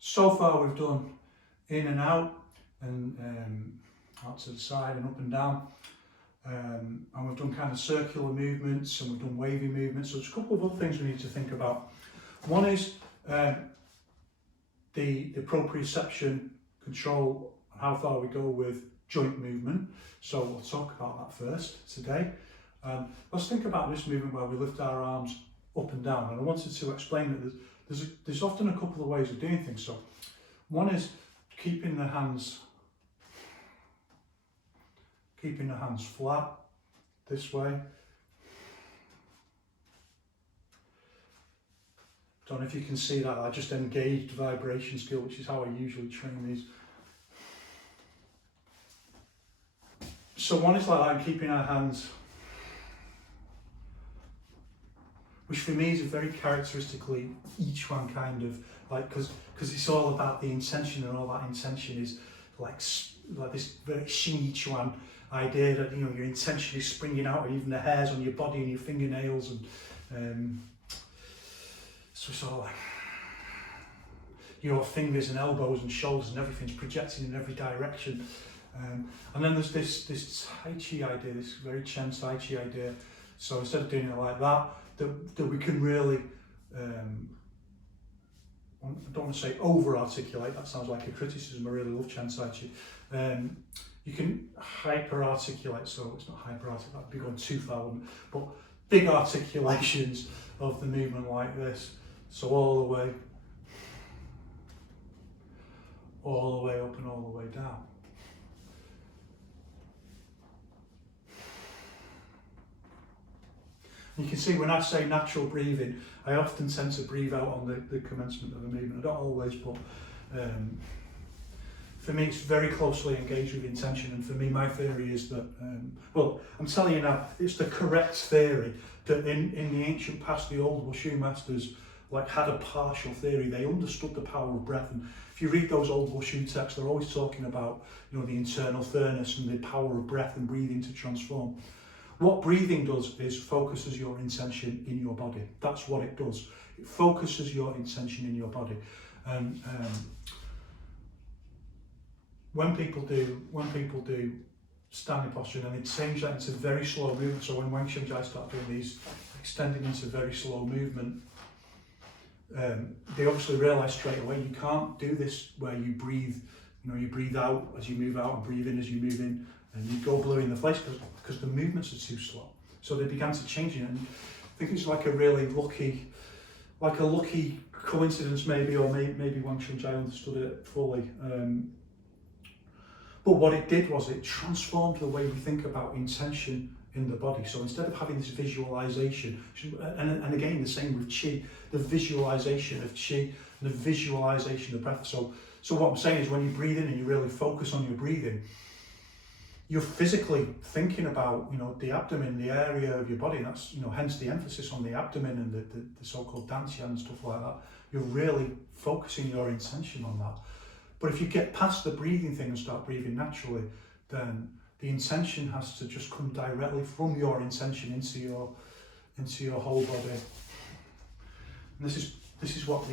So far we've done in and out, and out to the side and up and down, and we've done kind of circular movements, and we've done wavy movements. So there's a couple of other things we need to think about. One is the proprioception control, how far we go with joint movement. So we'll talk about that first today. Let's think about this movement where we lift our arms up and down, and I wanted to explain that there's often a couple of ways of doing things. So one is keeping the hands flat this way. Don't know if you can see that, I just engaged vibration skill, which is how I usually train these. So one is like that, keeping our hands, which for me is a very characteristically Yiquan kind of, like, because it's all about the intention, and all that intention is like this very Yiquan idea that, you know, your intention is springing out, and even the hairs on your body and your fingernails, and so it's all like your fingers and elbows and shoulders and everything's projecting in every direction. And then there's this Tai Chi idea, this very Chen Tai Chi idea. So instead of doing it like that we can really, I don't want to say over-articulate, that sounds like a criticism, I really love Chen Tai Chi. You can hyper-articulate, so it's not hyper-articulate, that'd be going too far, but big articulations of the movement like this. So all the way up and all the way down. You can see when I say natural breathing, I often tend to breathe out on the commencement of a movement. I don't always, but for me it's very closely engaged with intention. And for me, my theory is that, well, I'm telling you now, it's the correct theory, that in the ancient past, the old Wushu masters like had a partial theory. They understood the power of breath, and if you read those old Wushu texts, they're always talking about, you know, the internal furnace and the power of breath and breathing to transform. What breathing does is focuses your intention in your body. That's what it does. It focuses your intention in your body. And when people do standing posture, and they change that into very slow movement. So when Wang Shengzai start doing these, extending into very slow movement, they obviously realise straight away you can't do this where you breathe. You know, you breathe out as you move out and breathe in as you move in, and you go blue in the face because the movements are too slow. So they began to change it, and I think it's like a really lucky coincidence maybe, or maybe Wang Shengzai understood it fully. But what it did was it transformed the way we think about intention in the body. So instead of having this visualization, and again the same with Qi, the visualization of Qi, the visualization of breath. So what I'm saying is, when you breathe in and you really focus on your breathing, you're physically thinking about, you know, the abdomen, the area of your body, and that's, you know, hence the emphasis on the abdomen and the so-called dantian and stuff like that. You're really focusing your intention on that. But if you get past the breathing thing and start breathing naturally, then the intention has to just come directly from your intention into your whole body. And this is what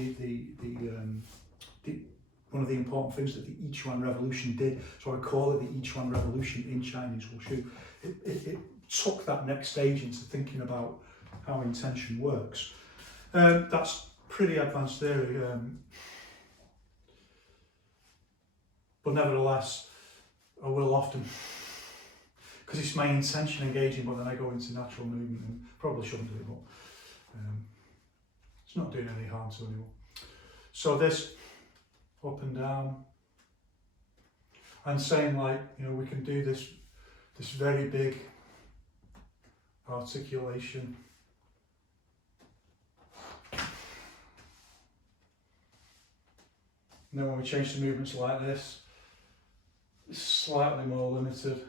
one of the important things that the Yiquan revolution did. So I call it the Yiquan revolution in Chinese Wushu. It took that next stage into thinking about how intention works. That's pretty advanced theory, but nevertheless, I will often, because it's my intention engaging, but then I go into natural movement, and probably shouldn't do it, but it's not doing any harm to anyone. So this up and down, and saying, like, you know, we can do this very big articulation. And then when we change the movements like this, it's slightly more limited.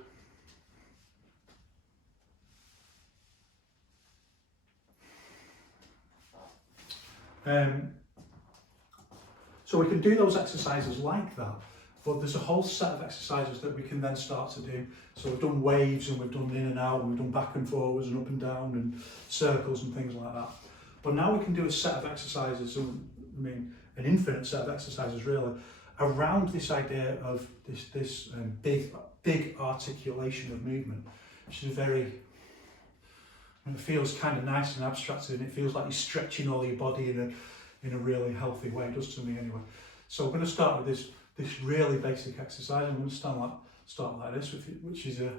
So we can do those exercises like that, but there's a whole set of exercises that we can then start to do. So we've done waves, and we've done in and out, and we've done back and forwards and up and down and circles and things like that. But now we can do a set of exercises, and an infinite set of exercises really around this idea of this big articulation of movement, which is very, and it feels kind of nice and abstract, and it feels like you're stretching all your body in a really healthy way. It does to me anyway. So we're going to start with this really basic exercise. I'm going to start like this, which is a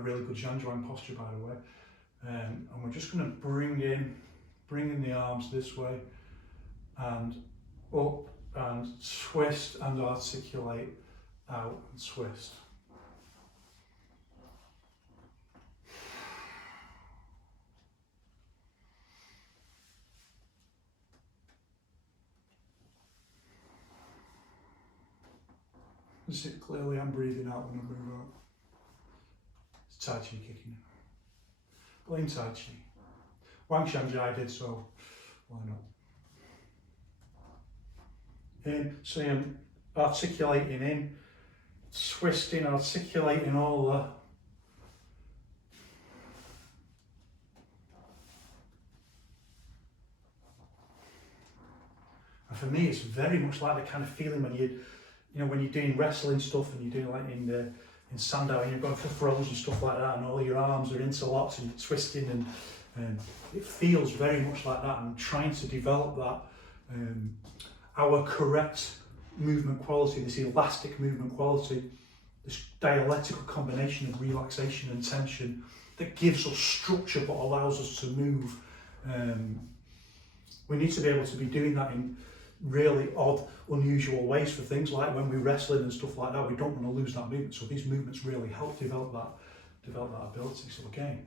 really good taijiquan posture, by the way. And we're just going to bring in the arms this way and up and twist and articulate out and twist. You see clearly I'm breathing out when I move out. It's Tai Chi kicking. Blame Tai Chi. Wang Shangjai did, so why not? In, so I'm articulating in, twisting, articulating all the and for me it's very much like the kind of feeling when when you're doing wrestling stuff and you're doing like in Sandow and you're going for throws and stuff like that and all your arms are interlocked and you're twisting and it feels very much like that. I'm trying to develop that our correct movement quality, this elastic movement quality, this dialectical combination of relaxation and tension that gives us structure but allows us to move. We need to be able to be doing that in really odd, unusual ways for things like when we're wrestling and stuff like that. We don't want to lose that movement, so these movements really help develop that ability. So again,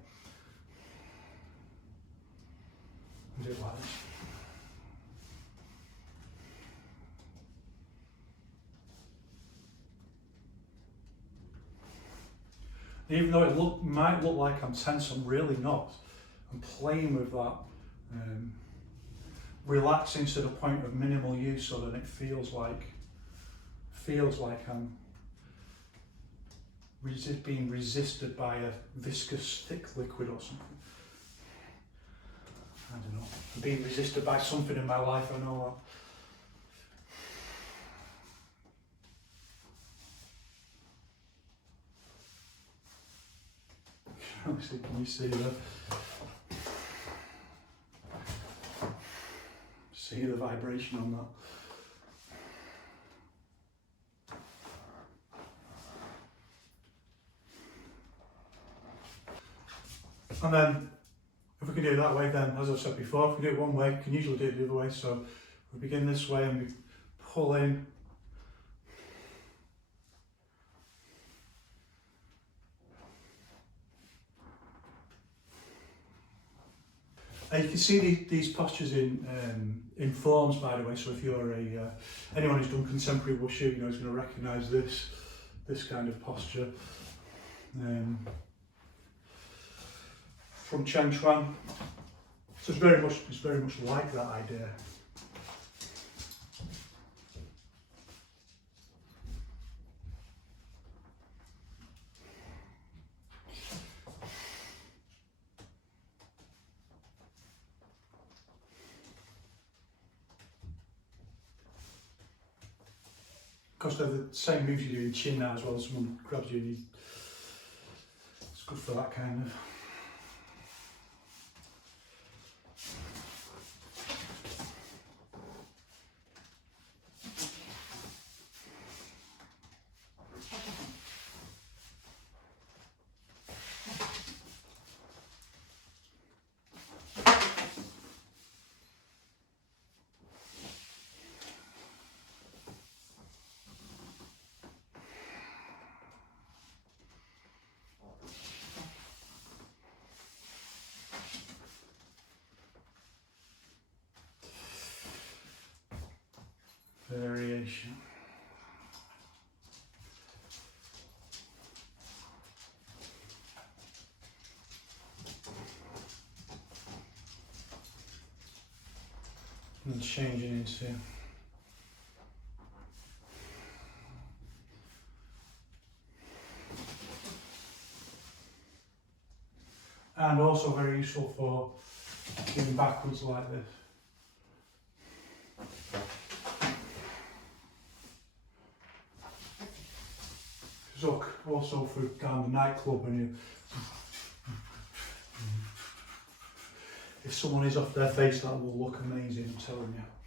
we do it like this. Even though it might look like I'm tense, I'm really not. I'm playing with that, relaxing to the point of minimal use, so that it feels like I'm being resisted by a viscous, thick liquid or something. I don't know. I'm being resisted by something in my life. I know that. Obviously, can you see the vibration on that? And then, if we can do it that way, then as I've said before, if we do it one way, we can usually do it the other way. So we begin this way and we pull in. You can see these postures in forms, by the way. So if you're anyone who's done contemporary wushu, is going to recognise this kind of posture from Chen Chuan. So it's very much like that idea. Of course, they're the same moves you do in chin now as well. Someone grabs you and it's good for that kind of. Variation. And changing into and also very useful for moving backwards like this. So also for down the nightclub, and you, if someone is off their face, that will look amazing, I'm telling you.